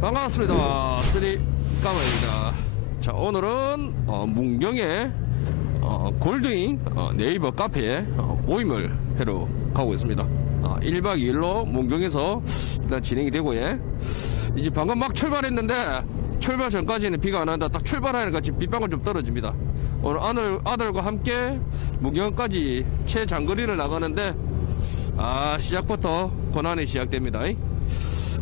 반갑습니다. 쓰리 까마입니다. 자 오늘은 어, 문경의 어, 골드인 어, 네이버 카페에 어, 모임을 하러 가고 있습니다. 어, 1박 2일로 문경에서 일단 진행이 되고 예. 이제 방금 막 출발했는데 출발 전까지는 비가 안 왔다. 딱 출발하니까 지금 빗방울 좀 떨어집니다. 오늘 아들 아들과 함께 문경까지 최장거리를 나가는데 아 시작부터 고난이 시작됩니다.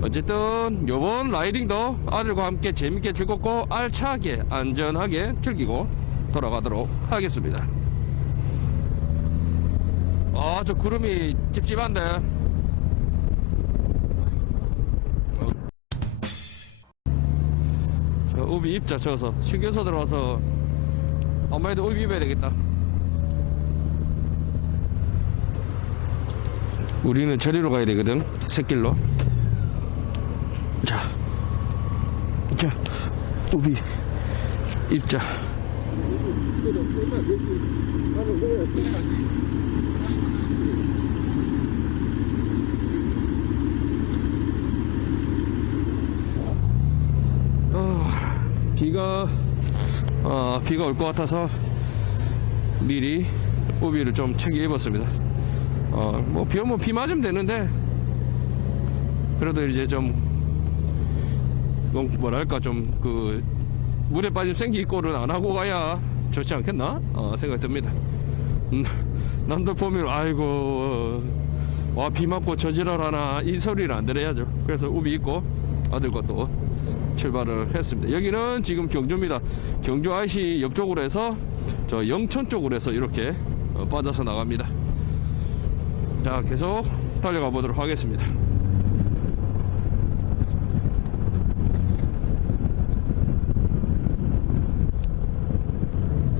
어쨌든 요번 라이딩도 아들과 함께 재밌게 즐겁고 알차게 안전하게 즐기고 돌아가도록 하겠습니다. 아 저 구름이 찝찝한데. 어. 저 우비 입자 쳐서 휴게소 들어와서 엄마애도 우비 입어야 되겠다. 우리는 저리로 가야 되거든 새길로 자, 자, 우비 입자. 어, 비가 어, 비가 올 것 같아서 미리 우비를 좀 챙겨 입었습니다. 어, 뭐 비 오면 비 맞으면 되는데 그래도 이제 좀 뭐랄까 좀 그 물에 빠진 생기 꼴은 안 하고 가야 좋지 않겠나 어, 생각 듭니다. 음, 남들 보면 아이고 와 비 맞고 저지랄하나 이 소리를 안 들어야죠. 그래서 우비 입고 아들과 또 출발을 했습니다. 여기는 지금 경주입니다. 경주 IC 옆쪽으로 해서 저 영천 쪽으로 해서 이렇게 어, 빠져서 나갑니다. 자 계속 달려가 보도록 하겠습니다.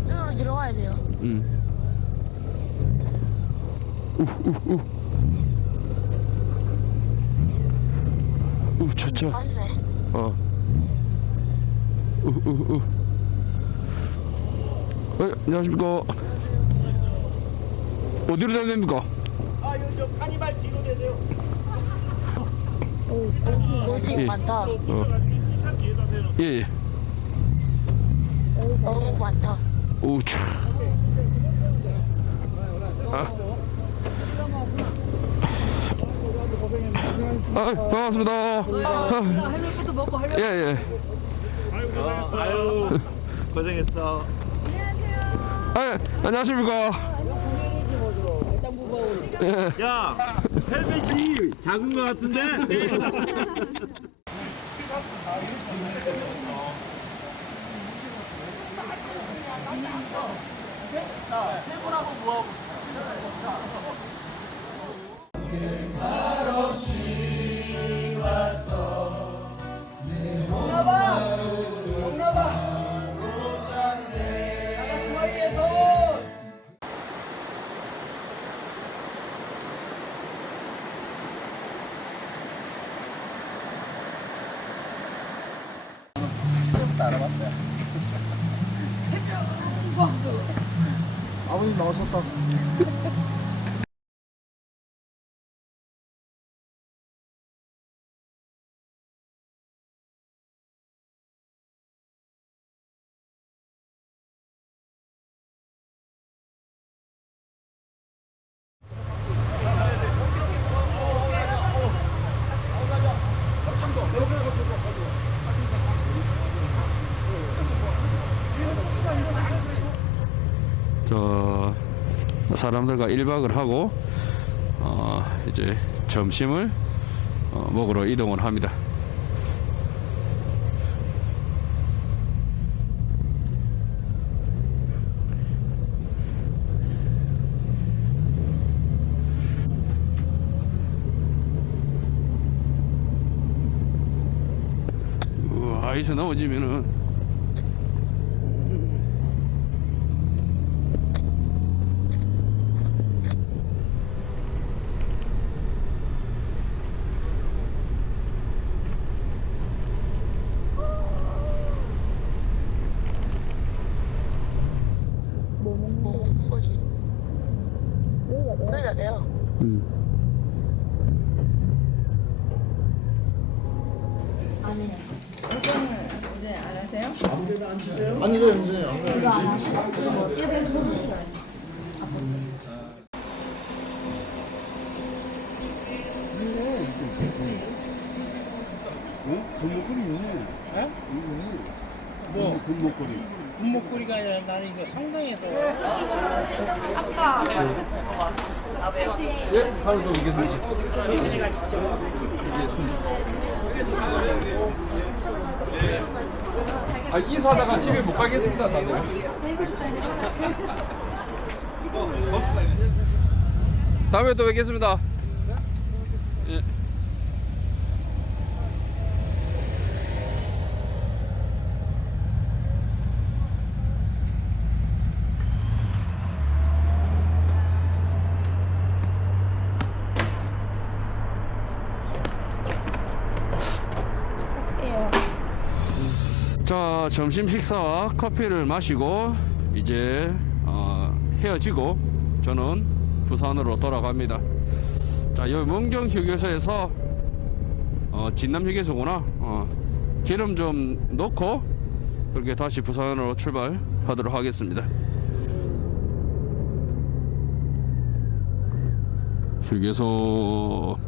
이쪽으로 들어가야 돼요. 음. 우우 우 우 좋죠. 맞네. 어. 우 우 우. 어, 안녕하십니까. 어디로 됩니까? 아, 저 카니발 뒤로 되세요. 오, 오, 되게 예. 많다. 어. 예, 예. 너무 많다. 오, 차. 아. 아, 반갑습니다. 아, 헬멧부터 먹고 하려고 예, 예. 아유, 고생했어. 아유, 고생했어. 아, 안녕하십니까. 예. 야, 헬멧이 작은 거 같은데? 따라봤네. 저 사람들과 1박을 하고 어, 이제 점심을 어, 먹으러 이동을 합니다. 아이서 넘어지면은 음. 아니요. 이거는 이제 안 하세요? 아무데나 앉으세요. 아니죠, 앉으세요. 이거 안 하세요? 이거 뭐 일본 초보 시간 바꿨어요. 응? 금목걸이 유네. 예? 유네. 뭐? 금목걸이. 가 아니라 나는 이거 성당에서 예, 하루 더 오겠습니다. 아, 인사하다가 집에 못 가겠습니다, 다들. 다음에 또 뵙겠습니다. 예. 자 점심 식사 커피를 마시고 이제 어, 헤어지고 저는 부산으로 돌아갑니다. 자 여기 멍정 휴게소에서 어, 진남 휴게소구나. 어, 기름 좀 넣고 그렇게 다시 부산으로 출발하도록 하겠습니다. 휴게소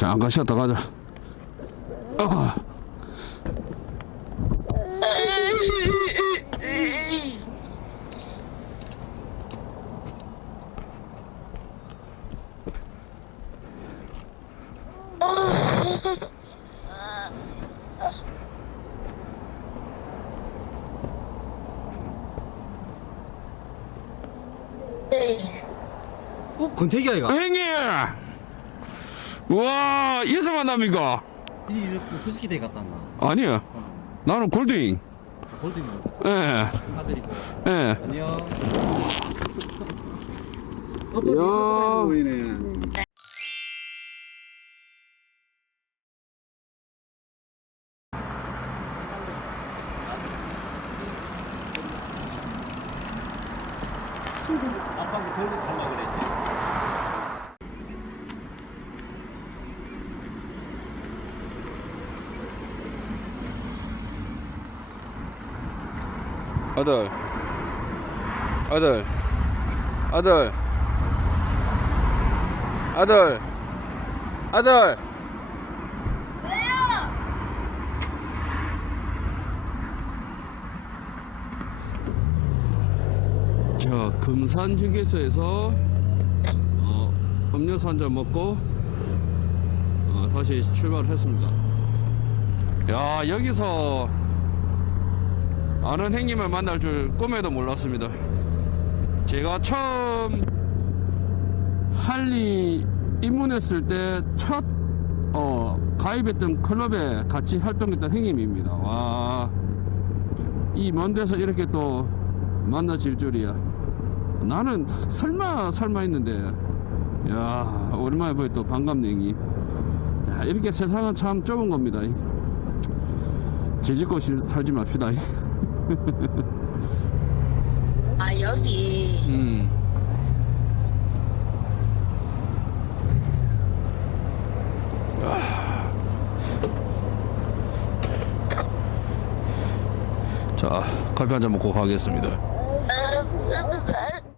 잠깐 쉬었다 가자. 아. 네. 어? 권태기 아이가? 형님! 와, 이래서 만납니까? 이 수수기 대회 갔다 왔나? 아니야. 나는 골드잉. 골드님 예, 아들이고 예. 안녕 야. 아빠가 골드 달라 그랬지 아들. 아들. 아들. 아들. 아들. 자, 금산 휴게소에서 어, 음료수 한 잔 먹고 어, 다시 출발했습니다. 야, 여기서 아는 형님을 만날 줄 꿈에도 몰랐습니다. 제가 처음 할리 입문했을 때첫 어, 가입했던 클럽에 같이 활동했던 형님입니다. 와, 이 먼 데서 이렇게 또 만나질 줄이야. 나는 설마 설마 했는데, 야 오랜만에 보니 또 반갑네 형님. 야, 이렇게 세상은 참 좁은 겁니다. 제짓고 살지 맙시다. 아 여기 음. 자, 커피 한 잔 먹고 가겠습니다.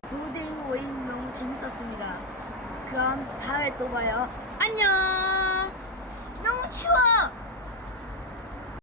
고등 모임 너무 재밌었습니다. 그럼 다음에 또 봐요. 안녕. 너무 추워.